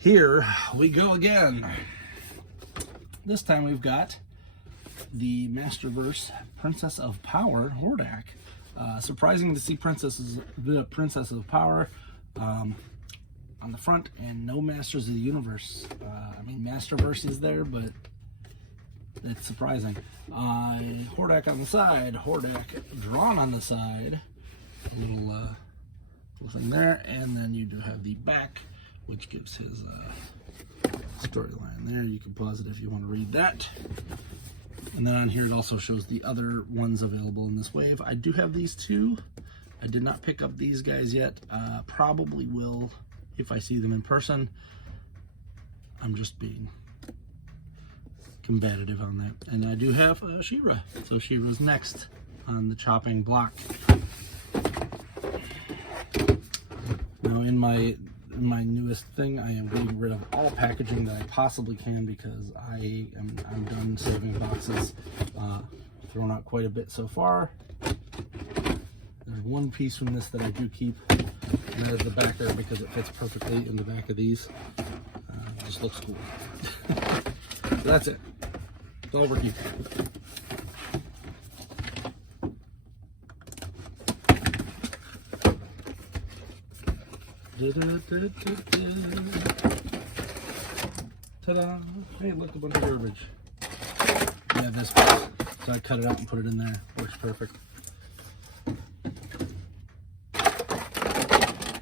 Here we go again. This time we've got the Mastersverse Princess of Power Hordak. Surprising to see the Princess of Power on the front and no Masters of the Universe. I mean, Masterverse is there, but it's surprising. Hordak on the side, Hordak drawn on the side. A little thing there, and then you do have the back, which gives his storyline there. You can pause it if you want to read that. And then on here it also shows the other ones available in this wave. I do have these two. I did not pick up these guys yet. Probably will if I see them in person. I'm just being combative on that. And I do have She-Ra. So She-Ra's next on the chopping block. Now in my newest thing, I am getting rid of all packaging that I possibly can because I'm done saving boxes. Thrown out quite a bit so far. There's one piece from this that I do keep, and that is the backer because it fits perfectly in the back of these. It just looks cool. So that's it. It's all we're keeping. Ta-da! Hey, look, a bunch of garbage. Yeah, this one. So I cut it out and put it in there. Works perfect.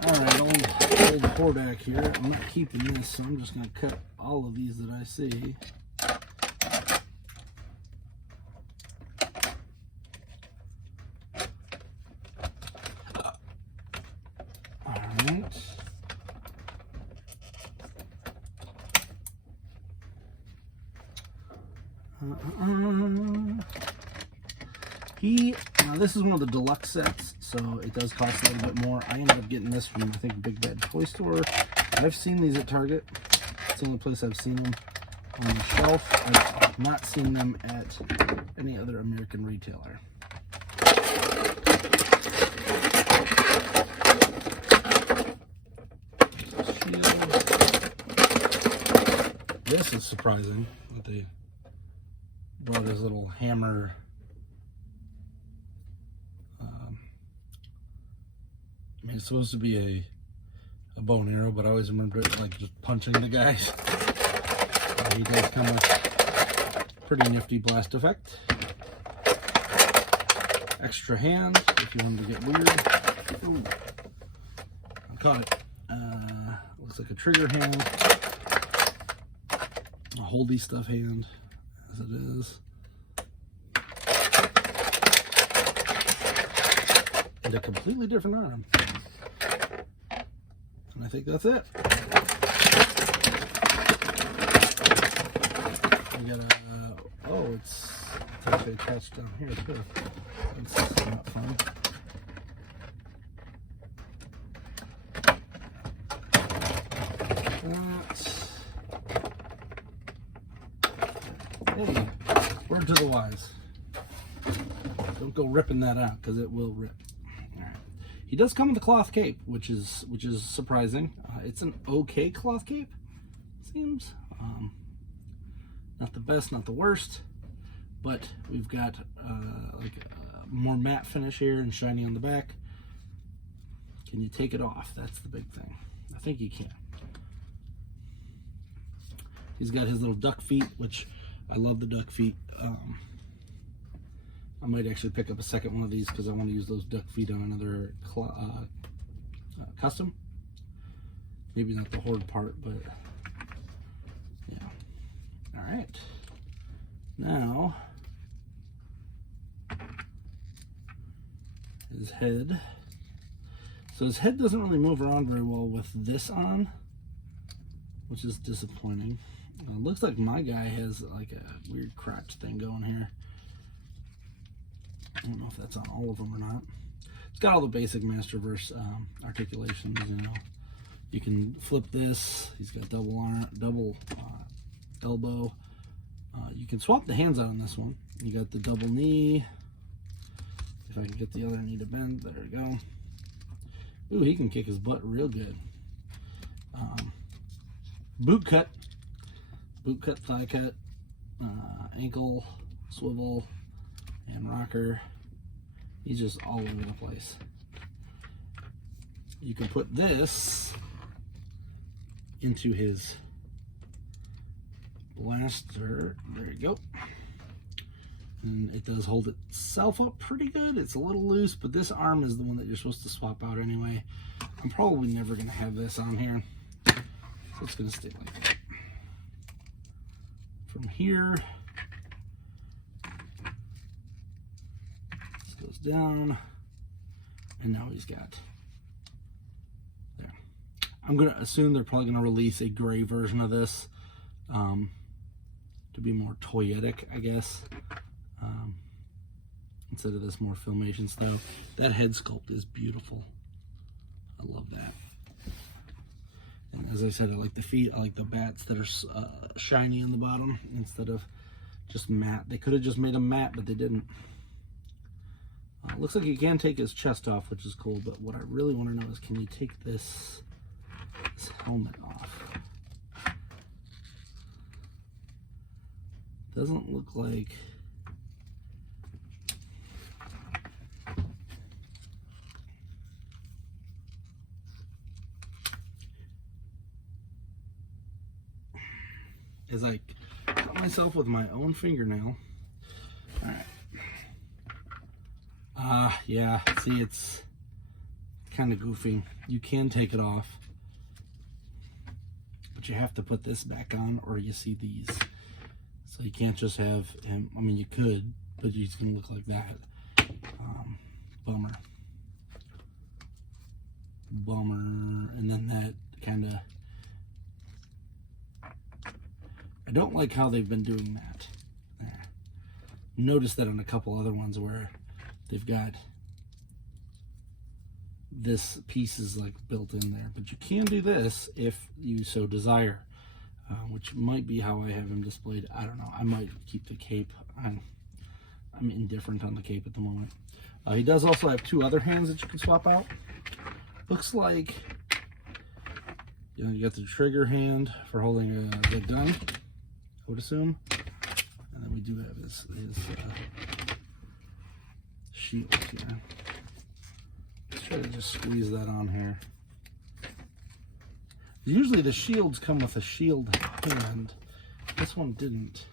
Alright, old Hordak here. I'm not keeping this, so I'm just going to cut all of these that I see. Alright. Now this is one of the deluxe sets, so it does cost a little bit more. I ended up getting this from, I think, Big Bad Toy Store. I've seen these at Target. It's the only place I've seen them on the shelf. I've not seen them at any other American retailer. This is surprising that they brought his little hammer. I mean, it's supposed to be a bow and arrow, but I always remember it like just punching the guys. He does come with pretty nifty blast effect. Extra hand if you wanted to get weird. Ooh, I caught it. Looks like a trigger hand. A holdy stuff hand, as it is. And a completely different arm. And I think that's it. We got a, oh, it's actually attached down here too. That's not fun. Hey, word to the wise. Don't go ripping that out because it will rip. All right. He does come with a cloth cape, which is surprising. It's an okay cloth cape, seems. Not the best, not the worst, but we've got like a more matte finish here and shiny on the back. Can you take it off? That's the big thing. I think you can. He's got his little duck feet, which I love the duck feet. I might actually pick up a second one of these because I want to use those duck feet on another custom. Maybe not the Horde part, but yeah. All right. Now, his head. So his head doesn't really move around very well with this on, which is disappointing. Looks like my guy has like a weird crotch thing going here. I don't know if that's on all of them or not. It's got all the basic Masterverse articulations, you know. You can flip this. He's got double arm, double elbow. You can swap the hands out on this one. You got the double knee. If I can get the other knee to bend, there we go. Ooh, he can kick his butt real good. boot cut, thigh cut, ankle swivel, and rocker. He's just all over the place. You can put this into his blaster. There you go. And it does hold itself up pretty good. It's a little loose, but this arm is the one that you're supposed to swap out anyway. I'm probably never going to have this on here, so it's going to stay like that. From here, this goes down, and now he's got there. I'm going to assume they're probably going to release a gray version of this to be more toyetic, I guess. Instead of this more Filmation style. That head sculpt is beautiful. I love that. And as I said, I like the feet. I like the bats that are shiny in the bottom instead of just matte. They could have just made them matte, but they didn't. Looks like you can take his chest off, which is cool, but what I really want to know is, can you take this helmet off? Doesn't look like... As I cut myself with my own fingernail. Alright. Yeah, see, it's kind of goofy. You can take it off, but you have to put this back on, or you see these. So you can't just have him, I mean, you could, but he's going to look like that. Bummer. And then that kind of... I don't like how they've been doing that. There. Notice that on a couple other ones where they've got this piece is like built in there. But you can do this if you so desire, which might be how I have him displayed. I don't know. I might keep the cape. I'm indifferent on the cape at the moment. He does also have two other hands that you can swap out. Looks like, you know, you got the trigger hand for holding the gun, I would assume. And then we do have his shield here. Let's try to just squeeze that on here. Usually the shields come with a shield hand. This one didn't.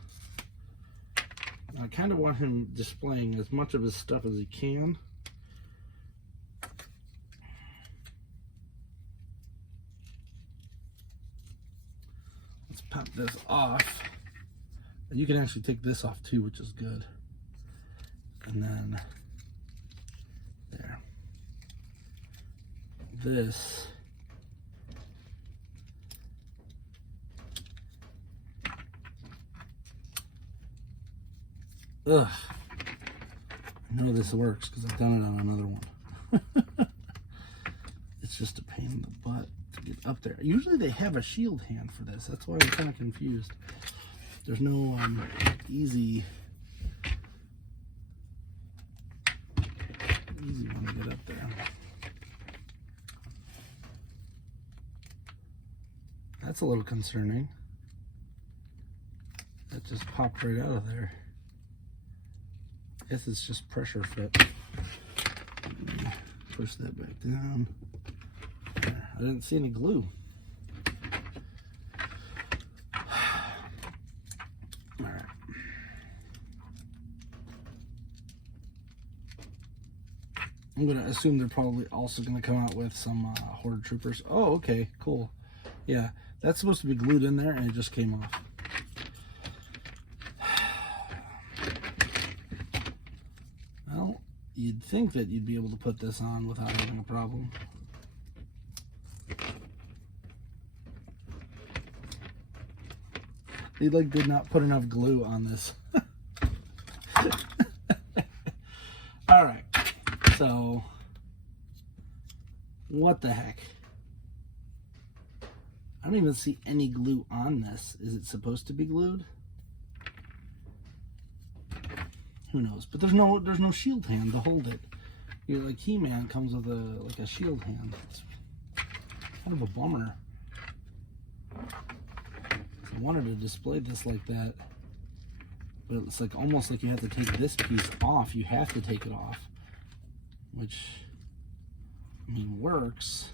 I kind of want him displaying as much of his stuff as he can. Let's pop this off. And you can actually take this off too, which is good. And then there. This. Ugh. I know this works because I've done it on another one. It's just a pain in the butt to get up there. Usually they have a shield hand for this. That's why I'm kind of confused. There's no easy one to get up there. That's a little concerning. That just popped right out of there. I guess it's just pressure fit. Push that back down. There. I didn't see any glue. Alright. I'm going to assume they're probably also going to come out with some Horde Troopers. Oh, okay, cool. Yeah, that's supposed to be glued in there and it just came off. Well, you'd think that you'd be able to put this on without having a problem. They like did not put enough glue on this. Alright, so what the heck? I don't even see any glue on this. Is it supposed to be glued? Who knows? But there's no shield hand to hold it. You're like He-Man comes with a shield hand. It's kind of a bummer. I wanted to display this like that, but it's like almost like you have to take this piece off. You have to take it off, which, I mean, works.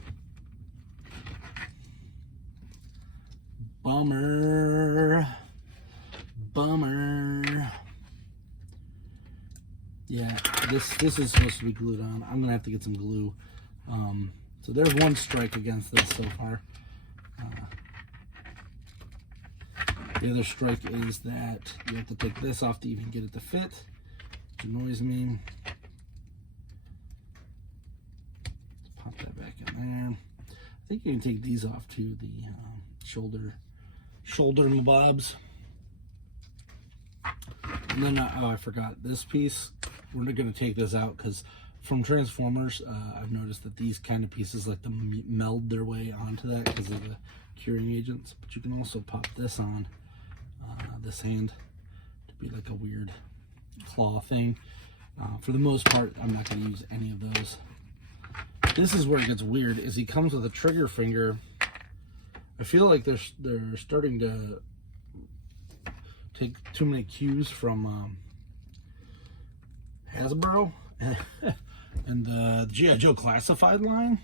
Bummer. Bummer. Yeah, this is supposed to be glued on. I'm gonna have to get some glue. So there's one strike against this so far. The other strike is that you have to take this off to even get it to fit, which annoys me. Let's pop that back in there. I think you can take these off too, the shoulder bobs. And then, oh, I forgot this piece. We're not going to take this out because from Transformers, I've noticed that these kind of pieces like to meld their way onto that because of the curing agents. But you can also pop this on this hand to be like a weird claw thing. For the most part, I'm not going to use any of those. This is where it gets weird, is he comes with a trigger finger. I feel like they're starting to take too many cues from Hasbro and the G.I. Joe Classified line,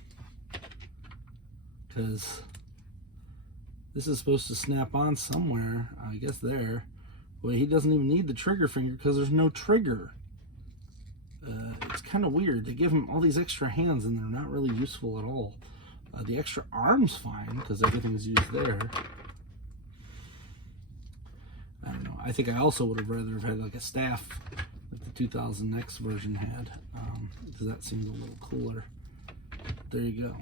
because this is supposed to snap on somewhere, I guess there. Well, he doesn't even need the trigger finger because there's no trigger. It's kind of weird. They give him all these extra hands and they're not really useful at all. The extra arm's fine because everything is used there. I don't know. I think I also would have rather have had like a staff that the 2000X version had, because that seems a little cooler. There you go.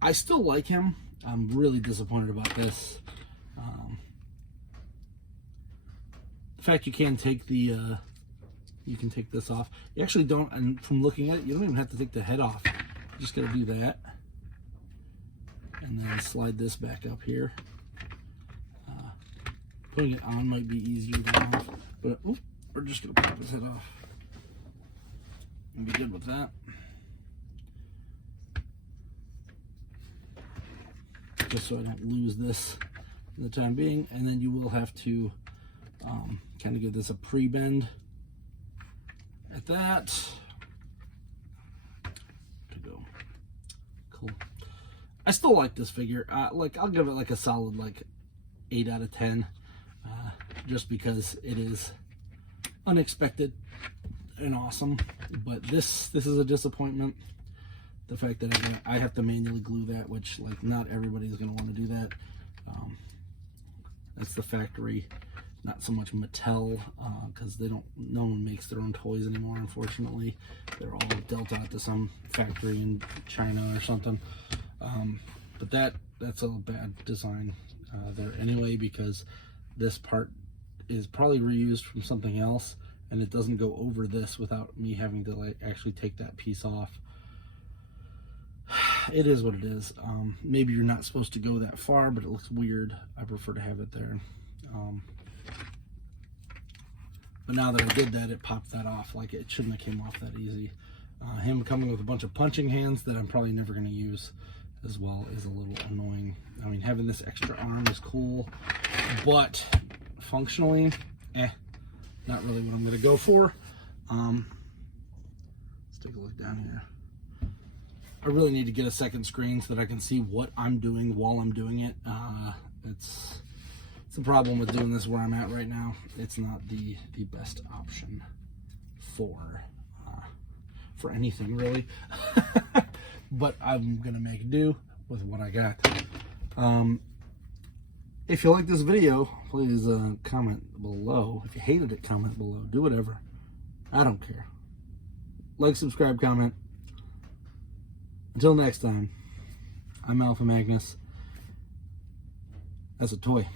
I still like him. I'm really disappointed about this. The fact you can take the you can take this off. You actually don't, and from looking at it, you don't even have to take the head off. You just gotta do that, and then slide this back up here. Putting it on might be easier than off, but oops, we're just gonna pop his head off and be good with that. Just so I don't lose this for the time being, and then you will have to kind of give this a pre-bend at that to go. Cool. I still like this figure. Like, I'll give it like a solid like 8 out of 10, just because it is unexpected and awesome. But this is a disappointment. The fact that I have to manually glue that, which like not everybody's going to want to do that. That's the factory, not so much Mattel, because no one makes their own toys anymore, unfortunately. They're all dealt out to some factory in China or something. But that's a bad design there anyway, because this part is probably reused from something else, and it doesn't go over this without me having to like actually take that piece off. It is what it is. Maybe you're not supposed to go that far, but it looks weird. I prefer to have it there. But now that I did that, it popped that off. Like, it shouldn't have came off that easy. Him coming with a bunch of punching hands that I'm probably never going to use as well is a little annoying. I mean, having this extra arm is cool, but functionally, not really what I'm going to go for. Let's take a look down here. I really need to get a second screen so that I can see what I'm doing while I'm doing it. It's a problem with doing this where I'm at right now. It's not the best option for anything really. But I'm gonna make do with what I got. If you like this video, please comment below. If you hated it, comment below. Do whatever. I don't care. Like, subscribe, comment. Until next time, I'm Alpha Magnus. That's a toy.